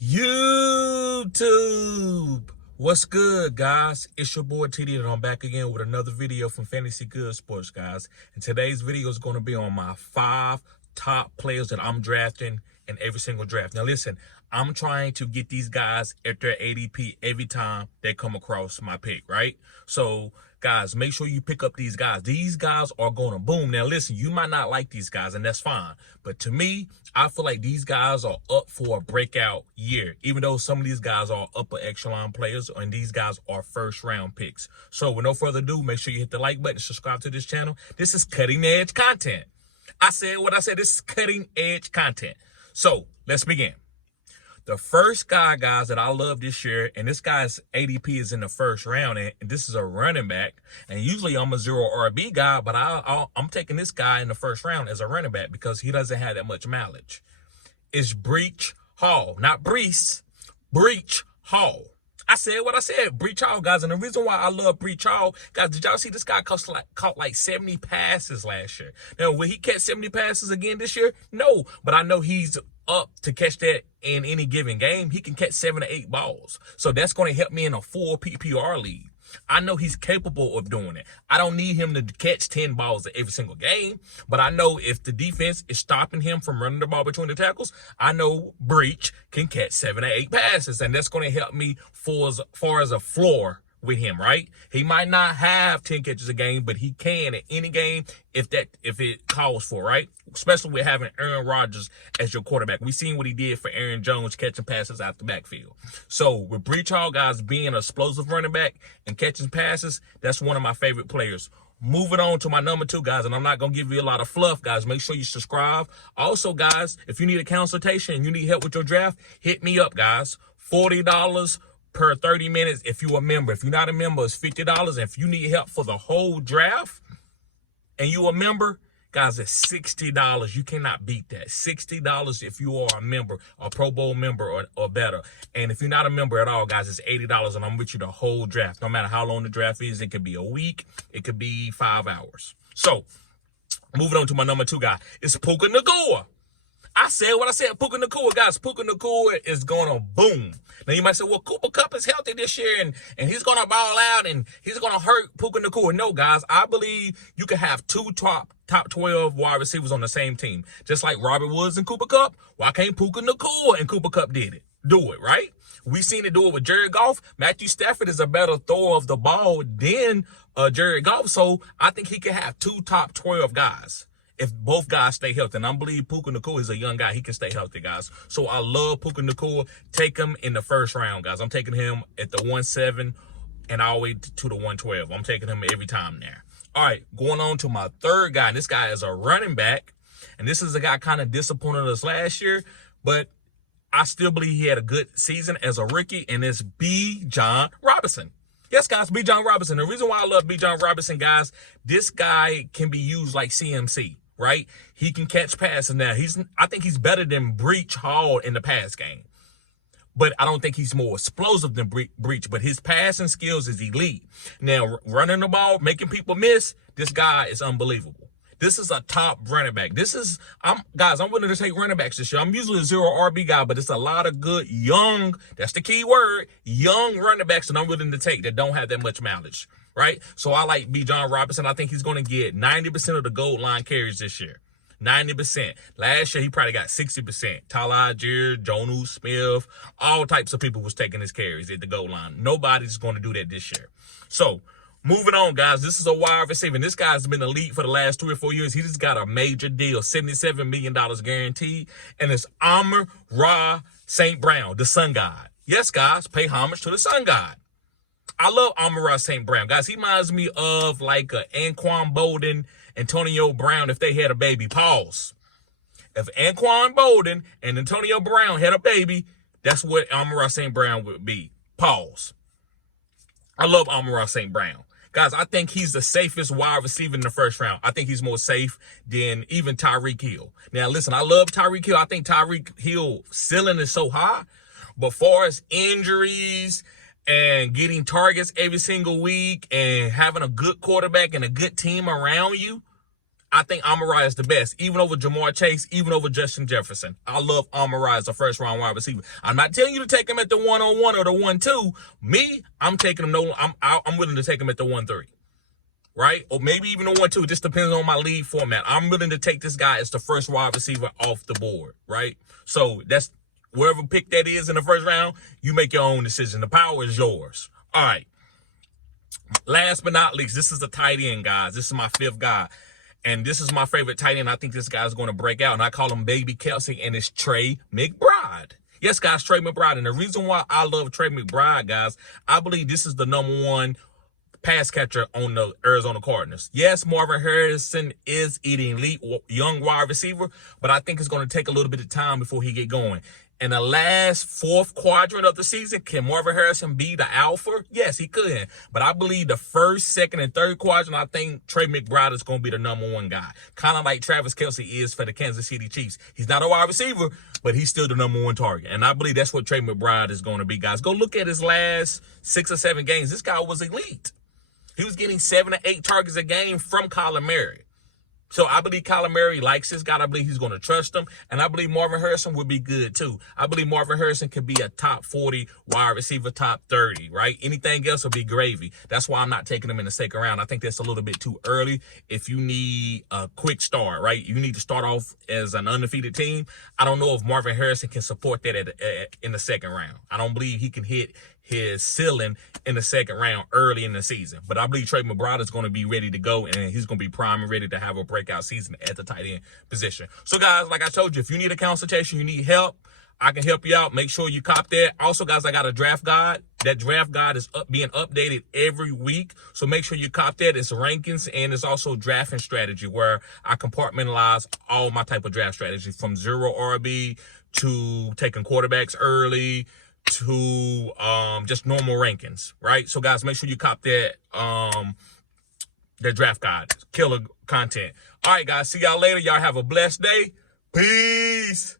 YouTube. What's good, guys? It's your boy TD, and I'm back again with another video from Fantasy Good Sports, guys. And today's video is going to be on my 5 top players that I'm drafting in every single draft. Now, listen, I'm trying to get these guys at their ADP every time they come across my pick, right? So, guys, make sure you pick up these guys. These guys are going to boom. Now, listen, you might not like these guys, and that's fine. But to me, I feel like these guys are up for a breakout year, even though some of these guys are upper echelon players, and these guys are first-round picks. So, with no further ado, make sure you hit the like button, subscribe to this channel. This is cutting-edge content. I said what I said. This is cutting-edge content. So, let's begin. The first guy, guys, that I love this year, and this guy's ADP is in the first round, and this is a running back. And usually I'm a 0 RB guy, but I'm taking this guy in the first round as a running back because he doesn't have that much mileage. It's Breach Hall, not Breece, Breach Hall. I said what I said, Breach Hall, guys. And the reason why I love Breach Hall, guys, did y'all see this guy caught like 70 passes last year? Now, will he catch 70 passes again this year? No, but I know he's up to catch that in any given game. He can catch 7 to 8 balls. So that's going to help me in a full PPR league. I know he's capable of doing it. I don't need him to catch 10 balls every single game, but I know if the defense is stopping him from running the ball between the tackles, I know Breach can catch 7 to 8 passes, and that's going to help me for as far as a floor with him, right? He might not have 10 catches a game, but he can at any game if it calls for, right? Especially with having Aaron Rodgers as your quarterback. We've seen what he did for Aaron Jones catching passes out the backfield. So with Breach Hall, guys, being an explosive running back and catching passes, that's one of my favorite players. Moving on to my number 2, guys, and I'm not going to give you a lot of fluff, guys. Make sure you subscribe. Also, guys, if you need a consultation and you need help with your draft, hit me up, guys. $40 per 30 minutes if you're a member. If you're not a member, it's $50. And if you need help for the whole draft and you're a member, guys, it's $60. You cannot beat that. $60 if you are a member, a Pro Bowl member or better. And if you're not a member at all, guys, it's $80, and I'm with you the whole draft. No matter how long the draft is, it could be a week. It could be 5 hours. So, moving on to my number 2 guy. It's Puka Nacua. I said what I said, Puka Nacua, guys. Puka Nacua is going to boom. Now, you might say, well, Cooper Kupp is healthy this year, and he's going to ball out, and he's going to hurt Puka Nacua. No, guys, I believe you can have 2 top 12 wide receivers on the same team. Just like Robert Woods and Cooper Kupp, why can't Puka Nacua and Cooper Kupp do it, right? We've seen it do it with Jared Goff. Matthew Stafford is a better thrower of the ball than Jared Goff, so I think he can have 2 top 12 guys if both guys stay healthy. And I believe Puka Nacua is a young guy. He can stay healthy, guys. So I love Puka Nacua. Take him in the first round, guys. I'm taking him at the 1-7 and all the way to the 112. I'm taking him every time there. All right, going on to my 3rd guy. And this guy is a running back. And this is a guy kind of disappointed us last year, but I still believe he had a good season as a rookie, and it's Bijan Robinson. Yes, guys, Bijan Robinson. The reason why I love Bijan Robinson, guys, this guy can be used like CMC, right? He can catch passes. Now, I think he's better than Breach Hall in the pass game. But I don't think he's more explosive than Breach. But his passing skills is elite. Now, running the ball, making people miss, this guy is unbelievable. This is a top running back. Guys, I'm willing to take running backs this year. I'm usually a 0 RB guy, but it's a lot of good young, that's the key word, young running backs that I'm willing to take that don't have that much mileage, right? So I like Bijan Robinson. I think he's going to get 90% of the goal line carries this year. 90%. Last year, he probably got 60%. Tyler Algier, Jonnu Smith, all types of people was taking his carries at the goal line. Nobody's going to do that this year. So, moving on, guys. This is a wide receiver. This guy's been elite for the last 3 or 4 years. He just got a major deal, $77 million guaranteed. And it's Amon-Ra St. Brown, the Sun God. Yes, guys, pay homage to the Sun God. I love Amon-Ra St. Brown. Guys, he reminds me of like a Anquan Bolden, Antonio Brown if they had a baby. Pause. If Anquan Bolden and Antonio Brown had a baby, that's what Amon-Ra St. Brown would be. Pause. I love Amon-Ra St. Brown. Guys, I think he's the safest wide receiver in the first round. I think he's more safe than even Tyreek Hill. Now, listen, I love Tyreek Hill. I think Tyreek Hill ceiling is so high. But far as injuries and getting targets every single week and having a good quarterback and a good team around you, I think Amon-Ra is the best, even over Jamar Chase, even over Justin Jefferson. I love Amon-Ra as a first-round wide receiver. I'm not telling you to take him at the 1-on-1 or the 1-2. Me, I'm taking him. I'm willing to take him at the 1-3. Right? Or maybe even a 1-2. It just depends on my league format. I'm willing to take this guy as the first wide receiver off the board, right? So that's wherever pick that is in the first round, you make your own decision. The power is yours. All right. Last but not least, this is the tight end, guys. This is my fifth guy. And this is my favorite tight end. I think this guy's going to break out. And I call him Baby Kelsey, and it's Trey McBride. Yes, guys, Trey McBride. And the reason why I love Trey McBride, guys, I believe this is the #1 pass catcher on the Arizona Cardinals. Yes, Marvin Harrison is eating elite young wide receiver, but I think it's going to take a little bit of time before he get going. In the last fourth quadrant of the season, can Marvin Harrison be the alpha? Yes, he could. But I believe the first, second, and third quadrant, I think Trey McBride is going to be the #1 guy. Kind of like Travis Kelce is for the Kansas City Chiefs. He's not a wide receiver, but he's still the #1 target. And I believe that's what Trey McBride is going to be, guys. Go look at his last 6 or 7 games. This guy was elite. He was getting 7 to 8 targets a game from Kyler Murray. So I believe Kyler Murray likes this guy. I believe he's going to trust him. And I believe Marvin Harrison would be good too. I believe Marvin Harrison could be a top 40 wide receiver, top 30, right? Anything else will be gravy. That's why I'm not taking him in the second round. I think that's a little bit too early if you need a quick start, right? You need to start off as an undefeated team. I don't know if Marvin Harrison can support that in the second round. I don't believe he can hit his ceiling in the second round early in the season. But I believe Trey McBride is going to be ready to go, and he's going to be prime and ready to have a breakout season at the tight end position. So, guys, like I told you, if you need a consultation, you need help, I can help you out. Make sure you cop that. Also, guys, I got a draft guide. That draft guide is being updated every week. So make sure you cop that. It's rankings, and it's also drafting strategy, where I compartmentalize all my type of draft strategies, from 0 RB to taking quarterbacks early to just normal rankings, right? So, guys, make sure you cop that draft guide. Killer content. All right, guys, see y'all later. Y'all have a blessed day. Peace.